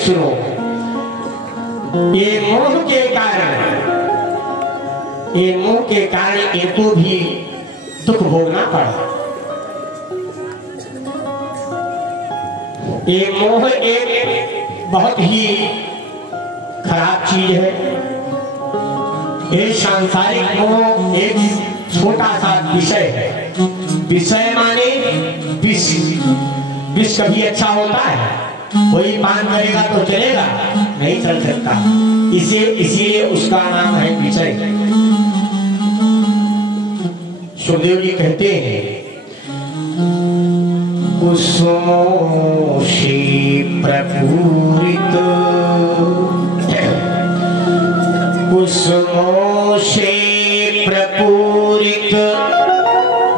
सुनो, ये मोह के कारण इनको भी दुख भोगना पड़ा। ये मोह एक बहुत ही खराब चीज है। ये सांसारिक मोह एक छोटा सा विषय है। विषय माने विष। विष कभी अच्छा होता है? कोई पान करेगा तो चलेगा? नहीं चल सकता। इसीलिए उसका नाम है विषय। सुखदेव जी कहते हैं, कुसुमों से प्रपूरित, कुसुमों से प्रपूरित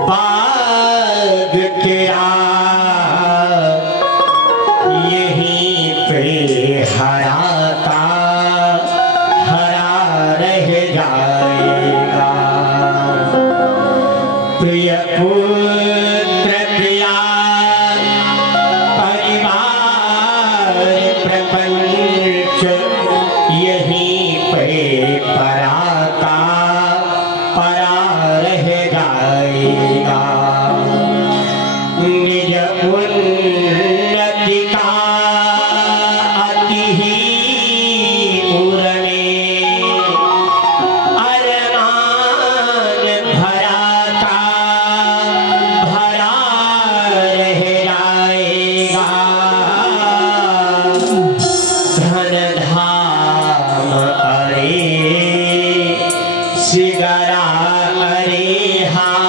बाग तेरा यहीं पे हरा का हरा रह जाएगा। प्रिय पुत्र प्रिया परिवार प्रपंच यहीं पे परा का परा रह जाएगा। निज उन्नति का अति ही दूर में अरमान भरा का भरा रह जाएगा। धन धाम अरे सिगरा अरे हाँ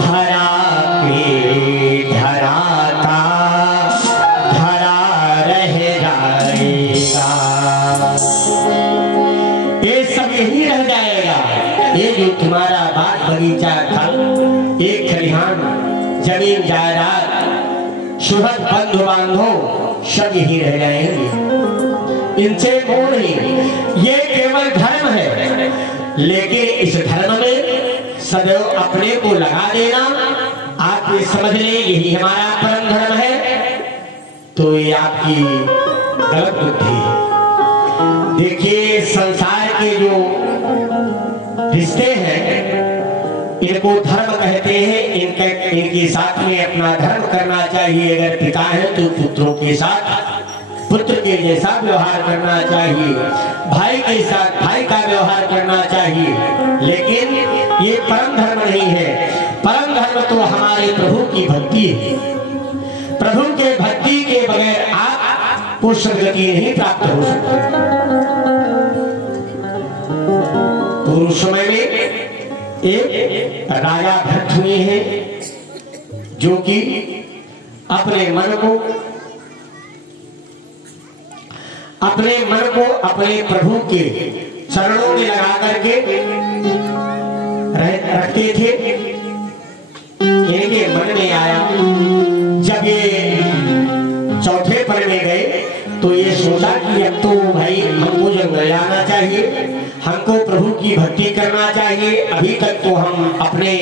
धरा पे धराता धरा रह जाएगा। ये सब यही रह जाएगा। ये जो तुम्हारा बाग बगीचा था, एक खलिहान, जमीन जायदाद, सुहृद बंधु बांधव सब यही रह जाएंगे। इनसे मोह नहीं। ये केवल धर्म है, लेकिन इस धर्म में सदैव अपने को लगा देना। आप ये समझ लें यही हमारा परम धर्म है, तो ये आपकी गलत बुद्धि है। देखिए, संसार के जो रिश्ते हैं इनको धर्म कहते हैं। इनके साथ में अपना धर्म करना चाहिए। अगर पिता है तो पुत्रों के साथ पुत्र के जैसा व्यवहार करना चाहिए, भाई के साथ भाई का व्यवहार करना चाहिए। लेकिन ये परम धर्म नहीं है। परम धर्म तो हमारे प्रभु की भक्ति है। प्रभु के भक्ति के बगैर आपको सदगति नहीं प्राप्त हो सकती। पूर्व समय में एक राजा भक्त हुए हैं, जो कि अपने मन को अपने प्रभु के चरणों में लगा करके रखते थे। इनके मन में आया, जब ये चौथे पर में गए तो ये सोचा कि अब तो भाई हमको जंगल जाना चाहिए, हमको प्रभु की भक्ति करना चाहिए। अभी तक तो हम अपने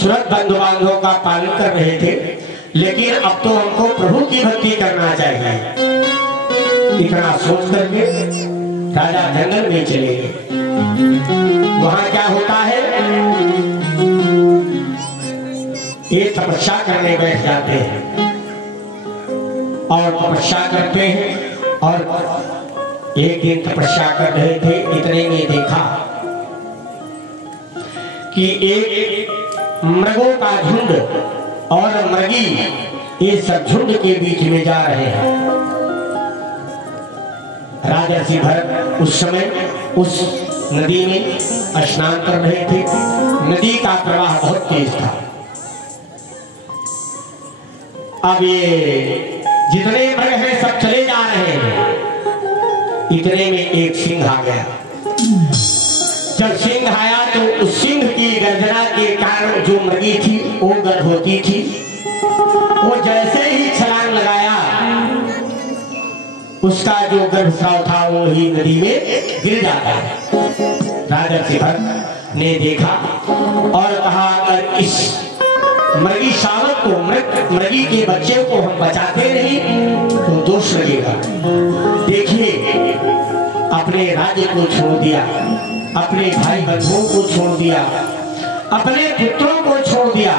सुहृद बंधु बांधवों का पालन कर रहे थे, लेकिन अब तो हमको प्रभु की भक्ति करना चाहिए। इतना सोच करके राजा जंगल में चले गए। वहां क्या होता है, ये तपस्या करने बैठ जाते हैं और तपस्या करते हैं। और एक दिन तपस्या कर रहे थे, इतने में देखा कि एक मृगों का झुंड और मृगी ये सब झुंड के बीच में जा रहे हैं। राजर्षि भरत उस समय उस नदी में स्नान कर रहे थे। नदी का प्रवाह बहुत तेज था। अब ये जितने मृग हैं सब चले जा रहे हैं। इतने में एक सिंह आ गया। जब सिंह आया तो उस सिंह की गर्जना के कारण जो मृगी थी वो गर्भवती थी। वो जैसे ही छलांग लगाया, उसका जो गर्भस्राव था वो ही नदी में गिर जाता है। राजर्षि भरत ने देखा और कहा, अगर इस मृगी शावक को मृगी के बच्चे को हम बचाते नहीं तो दोष लगेगा। देखिए, अपने राज्य को छोड़ दिया, अपने भाई बंधुओं को छोड़ दिया, अपने पुत्रों को छोड़ दिया,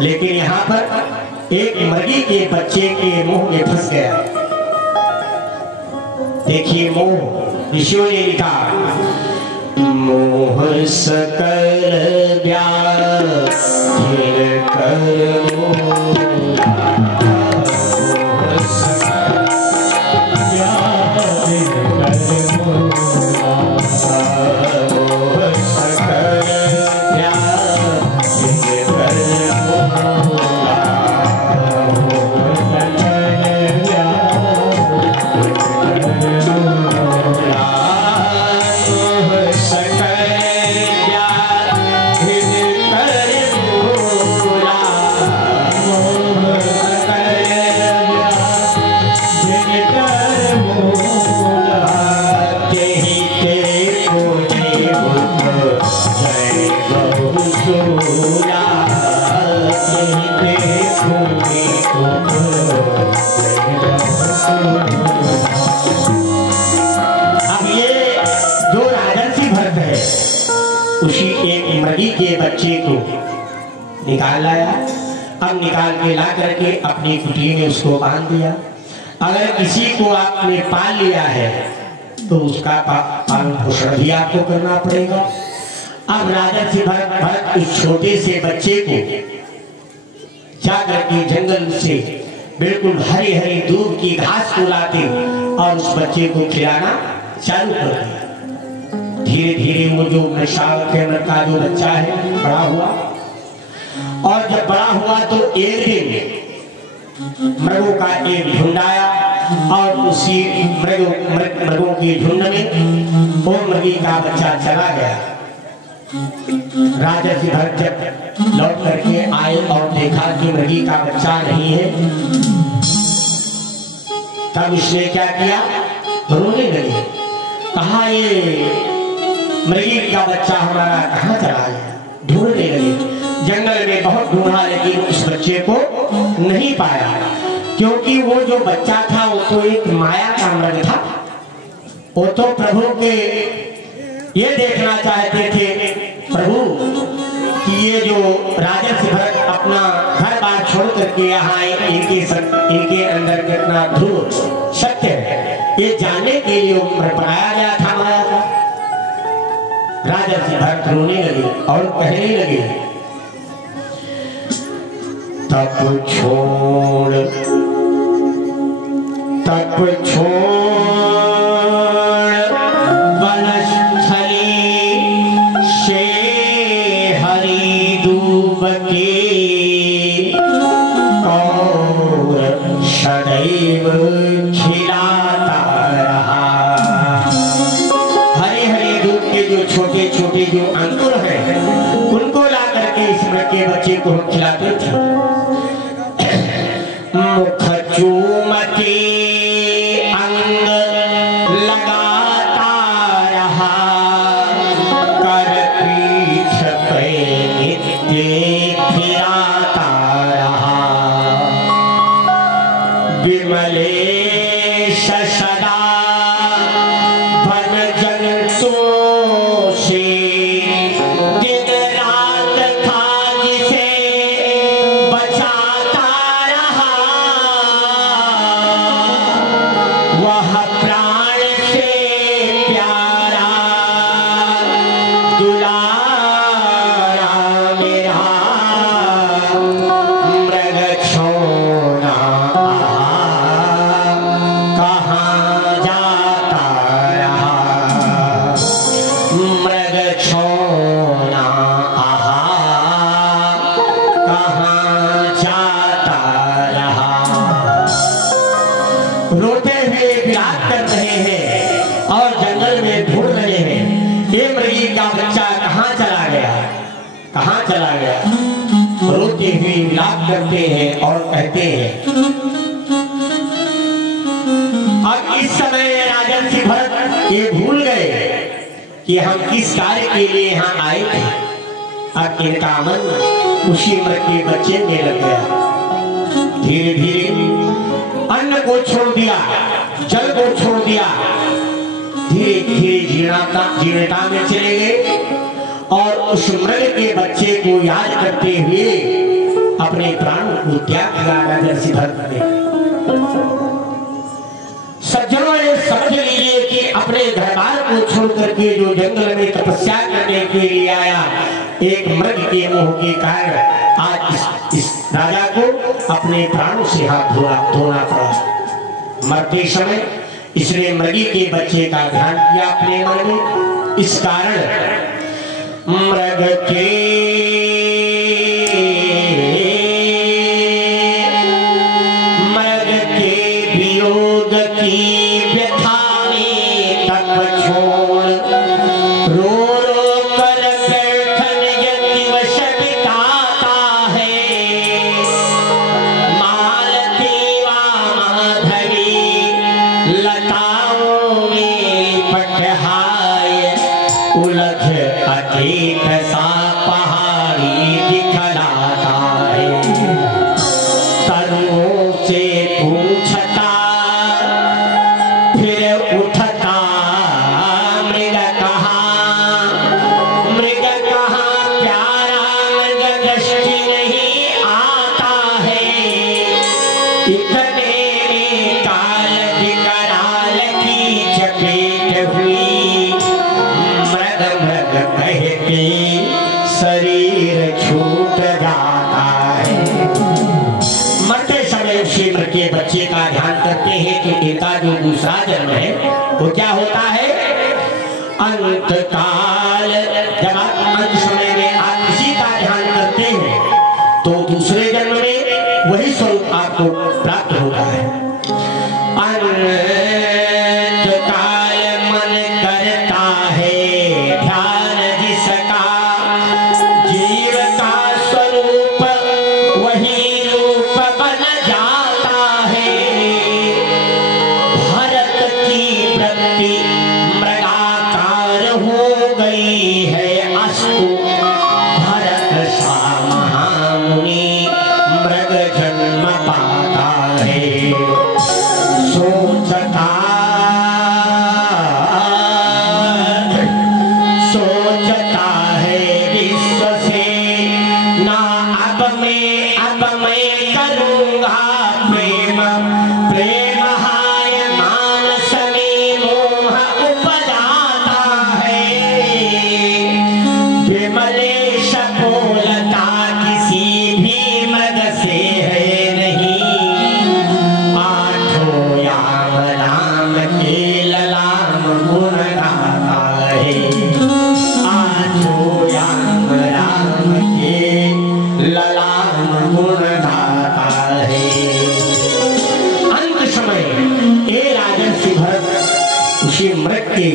लेकिन यहाँ पर एक मृगी के बच्चे के मुंह में फंस गया। देखिए, मोह ऋषियों ने लिखा, मोह सकल व्याधिर कर के बच्चे को निकाल लाया। अब निकाल के ला करके अपनी कुटी में उसको बांध दिया। अगर किसी को आपने पाल लिया है तो उसका पालन पोषण भी आपको करना पड़ेगा। अब राजर्षि भरत उस छोटे से बच्चे को जाकर के जंगल से बिल्कुल हरी हरी दूध की घास को लाते और उस बच्चे को खिलाना चालू कर दिया। धीरे धीरे वो जो का जो बच्चा है बड़ा हुआ, और जब बड़ा हुआ तो एक दिन मृगों का एक झुंड आया और उसी मृगों के झुंड में वो मृगी का बच्चा चला गया। राजर्षि भरत जब लौट करके आए और देखा कि मृगी का बच्चा नहीं है, तब उसने क्या किया, रोने लगे। कहा, ये मृगी का बच्चा हमारा कहाँ चला गया? ढूंढने लगे, जंगल में बहुत ढूंढा, लेकिन उस बच्चे को नहीं पाया, क्योंकि वो जो बच्चा था वो तो एक माया का मृग था। वो तो प्रभु के ये देखना चाहते थे, प्रभु कि ये जो राजर्षि भरत अपना घर बार छोड़ करके यहाँ इनके अंदर कितना ध्रुव सत्य है, ये जानने के लिए बनाया गया था माया का। राजर्षि भरत रोने लगे और कहने लगे, तप छोड़ वनस्थली से हरि दूब के कौर सदैव खिलाता रहा। हरी हरी दूध के जो छोटे छोटे जो अंकुर हैं उनको ला करके इस मृग के बच्चे को हम खिलाते थे। मुख चूम के अंग लगाता रहा, कर पीठ पे नित्य फिराता रहा। विमलेश सदा बन जंतुओं से दिन रात था जिसे बचाता रहा। वह प्राण से प्यारा दुलारा मेरा मृग छोड़ा कहाँ जाता रहा। मृग छोड़ा कहाँ जाता रहा। रोते हुए विलाप कर रहे हैं और जंगल में ढूंढ रहे हैं, ये मृगी का बच्चा कहाँ चला गया, कहाँ चला गया। रोते हुए विलाप करते हैं और कहते हैं। अब इस समय राजर्षि भरत ये भूल गए कि हम किस कार्य के लिए यहाँ आए थे। अब इनका मन उसी मृग के बच्चे में लग गया। धीरे धीरे अन्न को छोड़ दिया, जल को छोड़ दिया, धीरे धीरे जीर्णता में चले गए और उस मृग के बच्चे को याद करते हुए अपने प्राणों को त्याग किया राजा सिद्धार्थ ने। सज्जनों ने समझ लीजिए कि अपने घर बार को छोड़ करके जो जंगल में तपस्या करने के लिए आया, एक मृग के मोह के कारण आज इस राजा को अपने प्राणों से हाथ धोना पड़ा। मरते समय इसने मृगी के बच्चे का ध्यान किया अपने मन में। इस कारण मृग के वियोग की व्यथा में तप छोड़ रो रो कर बैठन दिवस बिताता है। मालती व माधवी लताओं में पटहाय उलझ अतीत सा पहाड़ी दिखलाता है। तरुओं से पूछता फिर उठता मृग कहाँ प्यारा मृग दृष्टि नहीं आता है। इतने में काल विकराल की चपेट हुई, मृग मृग कहते शरीर छूट जाता है। मरते समय उसी मृग के बच्चे का ध्यान करते हैं कि इनका जो दूसरा जन्म है वो क्या होता है। अंत काल जब आप अंत समय में आप किसी का ध्यान करते हैं तो दूसरे जन्म में वही स्वरूप आपको प्राप्त होता है। अंत काल मन करता है ध्यान जिसका, जीव का स्वरूप वही रूप बन जाता है। भरत की वृत्ति मृगाकार हो गई है अस्तु, भरत सा महामुनि मृग जन्म पाता है। सोचता है विश्व से ना अब मैं करूंगा प्रेम, प्रेम हाय मानस में मोह उपजाता है। विमलेश बोलता किसी भी मृग से है नहीं, आठों याम राम के ललाम गुण गाता है। आठों याम राम के ललाम गुण गाता है। अंत समय ए राजन भरत उसी मृग के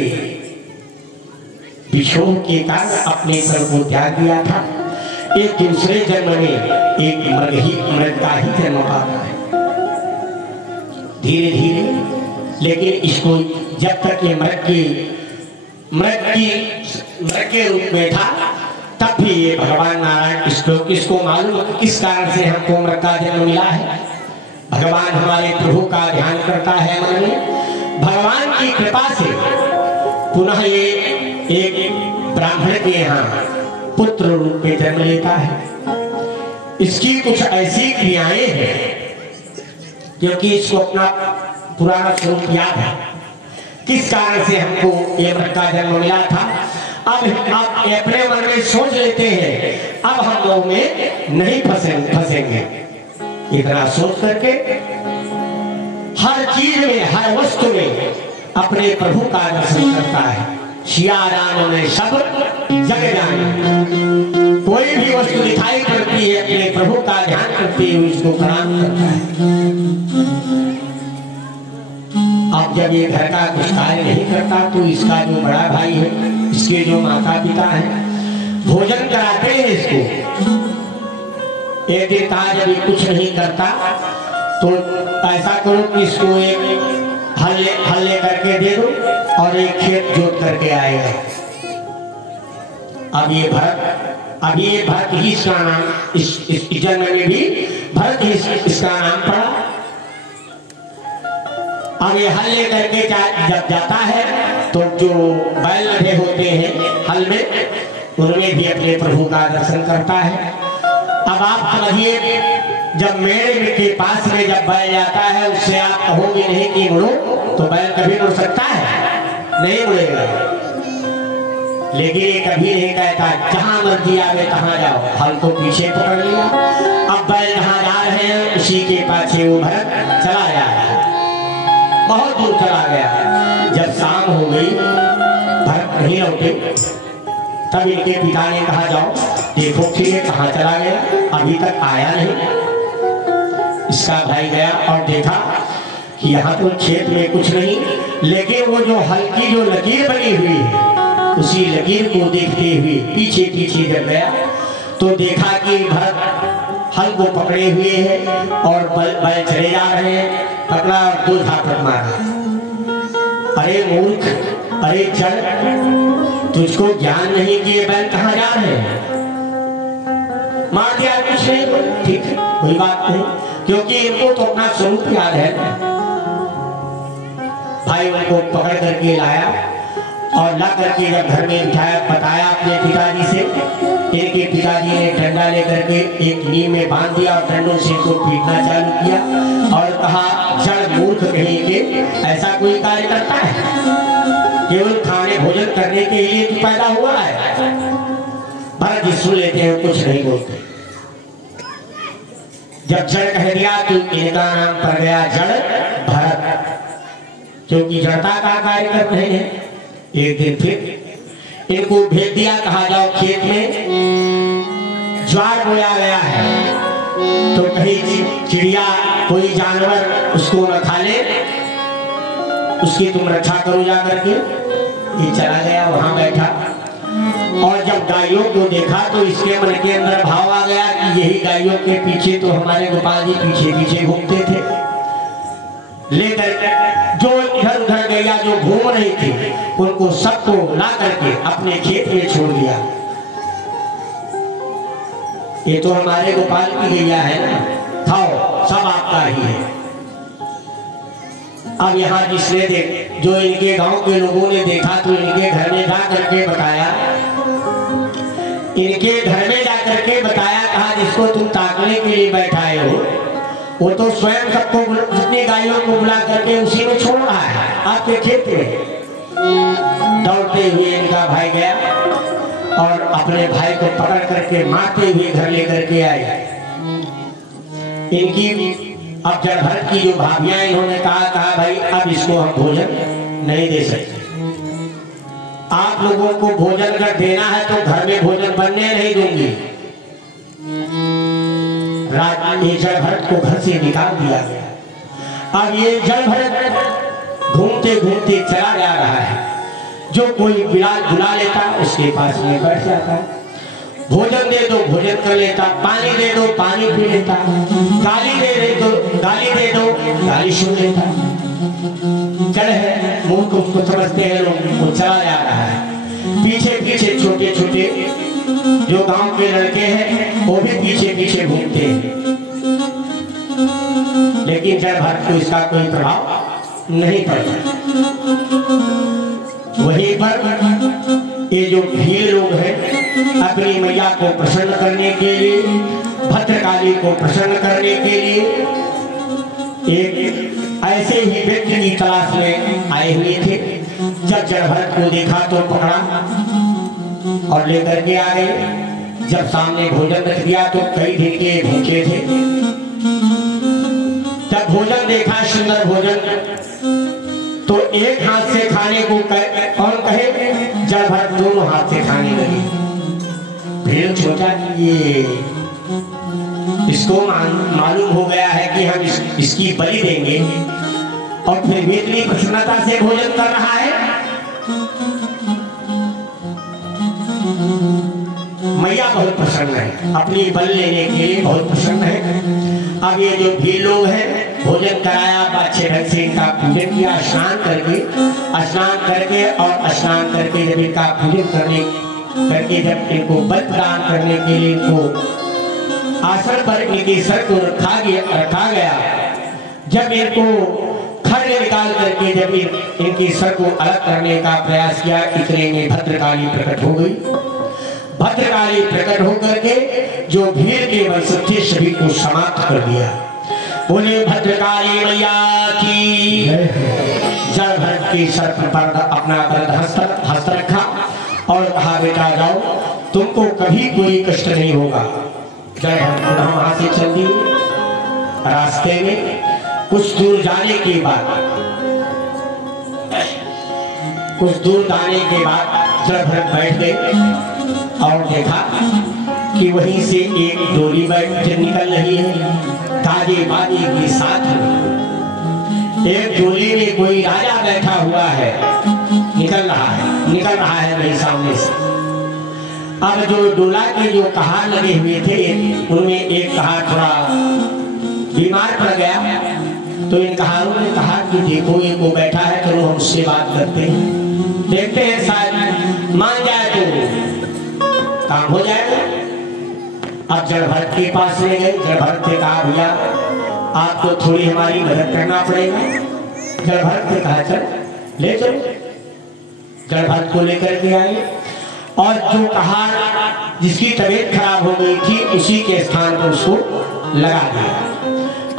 विषोह के कारण अपने पर को त्याग दिया था। एक दूसरे जन्म में एक मृग का ही जन्म पाता है। धीरे धीरे लेकिन इसको जब तक ये मृग के रूप में था तब भी ये भगवान नारायण किसको मालूम है किस कारण से हमको मृग का जन्म मिला है। भगवान हमारे प्रभु का ध्यान करता है मन में, भगवान की कृपा से पुनः ये एक ब्राह्मण के यहाँ पुत्र रूप में जन्म लेता है। इसकी कुछ ऐसी क्रियाएं हैं क्योंकि इसको अपना पुराना स्वरूप याद है, किस कारण से हमको ये मृग का जन्म मिला था। अब आप अपने मन में सोच लेते हैं अब हम लोग में नहीं फंसेंगे। इतना सोच करके हर चीज में हर वस्तु में अपने प्रभु का दर्शन करता है। सिया राम में सब जग जाने, कोई भी वस्तु दिखाई पड़ती है अपने प्रभु का ध्यान करते हुए इसको प्रणाम करता है। अब जब ये घर का कुछ कार्य नहीं करता तो इसका जो बड़ा भाई है, इसके जो माता पिता हैं, भोजन कराते हैं इसको। एक दिन कहा जब ये कुछ नहीं करता तो ऐसा करो कि इसको एक हल्ले करके दे दो और एक खेत जोत करके आएगा। अब ये भरत अभी ये भरत ही इसका नाम, इस जन्म में भी भरत ही इसका नाम पड़ा। अब ये हल लेकर के जब जाता है तो जो बैल लदे होते हैं हल में, उनमें भी अपने प्रभु का दर्शन करता है। अब आप समझिए, जब मेरे के पास में जब बैल जाता है, उससे आप कहोगे नहीं कि मुड़ो, तो बैल कभी मुड़ सकता है? नहीं मुड़ेगा। लेकिन ये कभी नहीं कहता जहां मर्जी आवे तहां जाओ, हल को पीछे पकड़ लिया। अब बैल जहां जा रहे हैं उसी के पाछे वो भरत चला जा रहा है, बहुत दूर चला गया। जब शाम हो गई, भरत नहीं लौटे, तब इनके पिता ने कहा जाओ देखो कि ये कहाँ चला गया, अभी तक आया नहीं। इसका भाई गया और देखा कि यहाँ तो खेत में कुछ नहीं, लेकिन वो जो हल्की जो लकीर बनी हुई है, उसी लकीर को देखते हुए पीछे पीछे जब गया तो देखा कि भरत हल को पकड़े हुए हैं और बैल चले जा रहे हैं। पकड़ा और दो झापट मारा। अरे मूर्ख, अरे जड़, तुझको ज्ञान नहीं कि ये बैल कहाँ जा रहे हैं? मार दिया, कुछ नहीं, ठीक है, कोई बात नहीं, क्योंकि इनको तो अपना स्वरूप याद है। भाई उनको पकड़ करके लाया और ला करके जब घर में बिठाया, बताया अपने पिताजी से। इनके पिताजी ने डंडा लेकर के एक नीम में बांध दिया और डंडों से इनको पीटना चालू किया और कहा जड़ मूर्ख कहीं के, ऐसा कोई कार्य करता है? केवल खाने भोजन करने के लिए तो पैदा हुआ है। भरत जी सुन लेते हैं, कुछ नहीं बोलते। जब जड़ कह दिया तो इनका नाम पड़ गया जड़ भरत, क्योंकि जड़ता का कार्य कर रहे हैं। एक दिन फिर इनको भेज दिया, कहा जाओ खेत में ज्वार बोया गया है, तो कहीं चिड़िया कोई जानवर उसको न खा ले, उसकी तुम रक्षा करो जा करके। ये चला गया, वहां बैठा और जब गायों को देखा तो इसके मन के अंदर भाव आ गया कि यही गायों के पीछे तो हमारे गोपाल जी पीछे पीछे घूमते थे। लेकर जो इधर उधर गैया जो घूम रही थी, उनको सबको ला करके अपने खेत में छोड़ दिया। ये तो हमारे गोपाल की गैया है ना, खाओ, सब आपका ही है। अब यहाँ जिसने जो इनके गांव के लोगों ने देखा तो इनके घर में जा करके बताया, इनके घर में जा करके बताया, कहा जिसको तुम ताकने के लिए बैठाए हो, वो तो स्वयं सबको, जितनी गायों को बुला करके उसी में छोड़ रहा है आपके खेत में। दौड़ते हुए इनका भाई गया और अपने भाई को पकड़ करके मारते हुए घर लेकर के आए। इनकी अब जब भरत की जो भाभियां, इन्होंने कहा भाई अब इसको हम भोजन नहीं दे सकते, आप लोगों को भोजन अगर देना है तो घर में भोजन बनने नहीं दूंगी। जड़ भरत को घर से निकाल दिया गया। अब ये जड़ भरत घूमते घूमते चला जा रहा है, जो कोई बुला लेता उसके पास में बैठ जाता, भोजन दे दो भोजन कर लेता, पानी दे दो पानी पी लेता, गाली दे दो गाली सुन लेता। जड़ है, मूर्ख उसको समझते हैं लोग, वो चला जा रहा है। पीछे पीछे छोटे छोटे जो गांव के लड़के हैं वो भी पीछे पीछे घूमते हैं, लेकिन जड़ भरत को इसका कोई प्रभाव नहीं पड़ता। वहीं पर ये जो भील लोग हैं, अपनी मैया को प्रसन्न करने के लिए, भद्रकाली को प्रसन्न करने के लिए एक ऐसे ही व्यक्ति की तलाश में आए हुए थे। जब जड़ भरत को देखा तो पकड़ा और लेकर के आ गए। जब सामने भोजन रख दिया तो कई दिन के भूखे थे। जब भोजन देखा, सुंदर भोजन, तो एक हाथ से खाने को कौन कहे, जड़ भरत दोनों हाथ से खाने लगे। फिर सोचा कि ये इसको मालूम हो गया है कि हम इसकी बलि देंगे, और फिर भी इतनी प्रसन्नता से भोजन कर रहा है। मैया बहुत प्रसन्न है, अपनी बल लेने के लिए बहुत प्रसन्न है। अब ये जो भी लोग हैं, भोजन कराया, अच्छे ढंग से इनका पूजन किया, स्नान करके और स्नान करके जब इनका पूजन करने करके जब इनको बल प्रदान करने के लिए इनको आसन पर इनके सर को रखा गया, जब इनको खड्ग निकाल करके जब इनके सर को अलग करने का प्रयास किया, इतने में भद्रकाली प्रकट हो गई। भद्रकाली प्रकट होकर के जो भीड़ के वंशज थे सभी को समाप्त कर दिया। बोले भद्रकाली मैया की। जलभरत के सर पर अपना हस्त रखा और कहा बेटा जाओ, तुमको कभी कोई कष्ट नहीं होगा। जलभरत वहां से चल दिए। रास्ते में कुछ दूर जाने के बाद जलभरत बैठ गए और देखा कि वहीं से एक डोली निकल रही है ताजे बाजी के साथ। एक डोली में कोई राजा बैठा हुआ है, निकल रहा है मेरे सामने से। अब जो डोला के जो कहार लगे हुए थे उनमें एक कहार थोड़ा बीमार पड़ गया, तो इन कहारों ने कहा कि देखो ये वो बैठा है, चलो हम उससे बात करते हैं, देखते हैं शायद मान जाए तो काम हो जाएगा। अब जलभरत के पास ले गए। जलभरत ने कहा भैया आपको थोड़ी हमारी मदद करना पड़ेगा। जलभरत ने कहा चल ले चलो। जलभरत को लेकर के आए और जो कहा जिसकी तबीयत खराब हो गई थी उसी के स्थान पर उसको लगा दिया।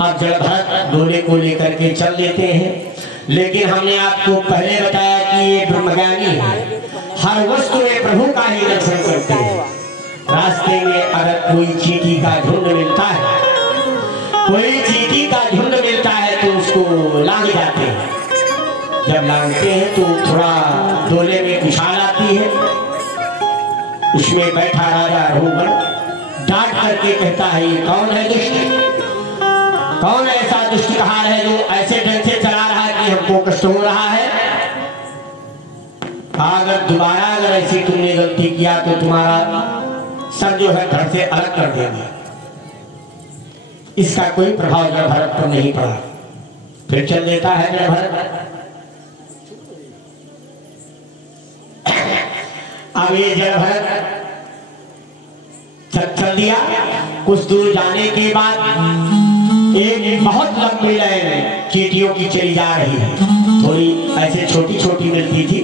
अब जलभरत डोले को लेकर के चल देते हैं, लेकिन हमने आपको पहले बताया कि ये ब्रह्मज्ञानी है, हर वस्तु में प्रभु का ही दर्शन करते हैं। रास्ते में अगर कोई चींटी का झुंड मिलता है, तो उसको लांग जाते हैं। जब लांगते हैं तो थोड़ा डोले में उछाल आती है, उसमें बैठा राजा रघुवर डांट करके कहता है ये कौन है दुष्ट, कौन ऐसा दुष्ट कहार है जो ऐसे ढंग से चला रहा है कि हमको कष्ट हो रहा है। अगर दोबारा ऐसी तुमने गलती किया तो तुम्हारा सर जो है घर से अलग कर देंगे। इसका कोई प्रभाव जलभरत पर नहीं पड़ा। फिर चल देता है जलभरत। अब ये जलभरत चल दिया। कुछ दूर जाने के बाद एक बहुत लंबी लाइन चींटियों की चली जा रही है। थोड़ी ऐसे छोटी छोटी मिलती थी,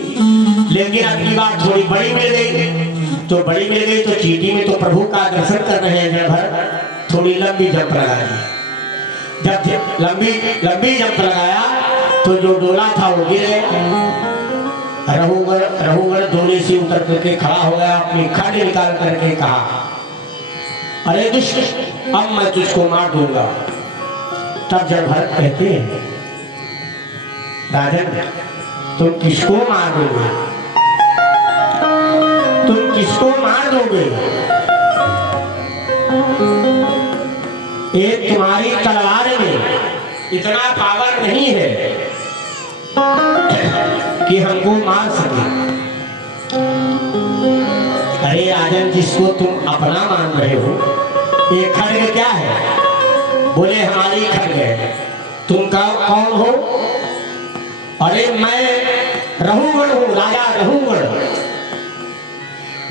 लेकिन अब की बात थोड़ी बड़ी मिल गई। तो चींटी में तो प्रभु का दर्शन कर रहे हैं जलभरत, थोड़ी लंबी जंप लगा दी। जब लंबी जंप लगाया तो जो डोला था वो गिर गया। रघुवर डोले से उतर करके खड़ा हो गया, अपनी खड्ग निकाल करके कहा अरे दुष्ट, अब मैं तुझको मार दूंगा। तब जलभरत कहते हैं राजन तुम किसको मार दोगे, ये तुम्हारी तलवार में इतना पावर नहीं है कि हमको मार सके। अरे राजन जिसको तुम अपना मान रहे हो, ये खड्ग क्या है? बोले हमारी खड्ग है। तुम कौन हो? अरे मैं रघुवर हूँ, राजा रघुवर।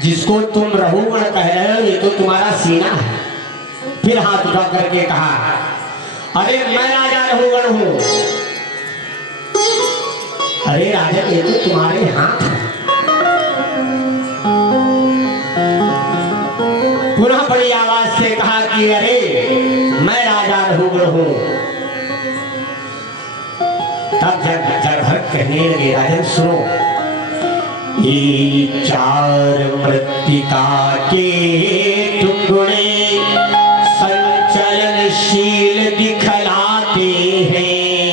जिसको तुम रघुवर कह रहे हो ये तो तुम्हारा सीना है। फिर हाथ उठा करके कहा अरे मैं राजा रघुवर हूँ। अरे राजा ये तो तुम्हारे हाथ है। पुनः बड़ी आवाज से कहा कि अरे मैं राजा रघुवर हूँ। तब जलभरत कहने लगे राजन सुनो, ये चार मृत्तिका के टुकड़े संचलनशील दिखलाते हैं।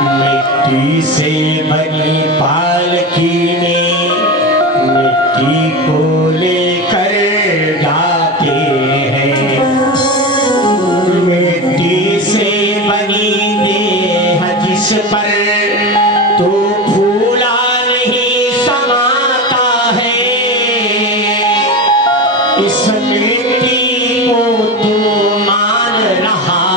मिट्टी से बनी पालकी में मिट्टी को लेकर जाते हैं। मिट्टी से बनी देह जिस पर तो फूला नहीं समाता है। इस मिट्टी को तू मान रहा,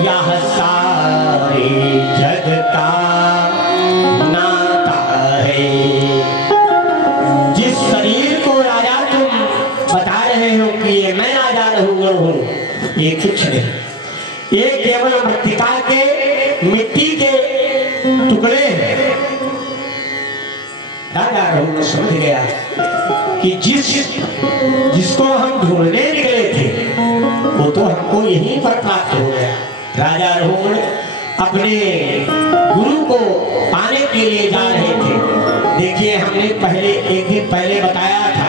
यह सारे जग का नाता है। ये कुछ नहीं, ये केवल मृत्तिका के मिट्टी के टुकड़े हैं। राजा रघुवर समझ गया कि जिसको हम ढूंढने निकले थे वो तो हमको यहीं पर प्राप्त हो गया। राजा रघुवर अपने गुरु को पाने के लिए जा रहे थे। देखिए, हमने पहले एक दिन पहले बताया था,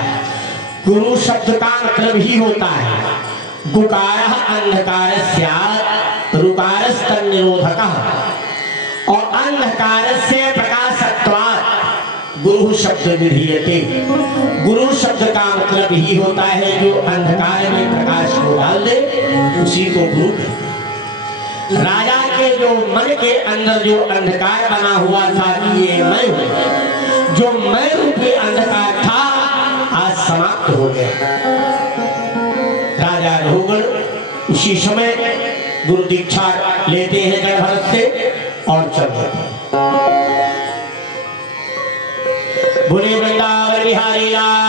गुरु शब्द का मतलब ही होता है गुकारः अंधकारस्यात् रुकारस्तन्निरोधकः और अंधकारस्य प्रकाशत्वात् गुरु शब्द विधीयते। गुरु शब्द का मतलब ही होता है जो अंधकार में प्रकाश को डाल दे, उसी को गुरु। राजा के जो मन के अंदर जो अंधकार बना हुआ था कि ये मैं हूं, जो मैं रूपी अंधकार था आज समाप्त हो गया। राजा रघुवर उसी समय गुरु दीक्षा लेते हैं जड़ भरत से और चल देते हैं। बोले वृंदावन बिहारी लाल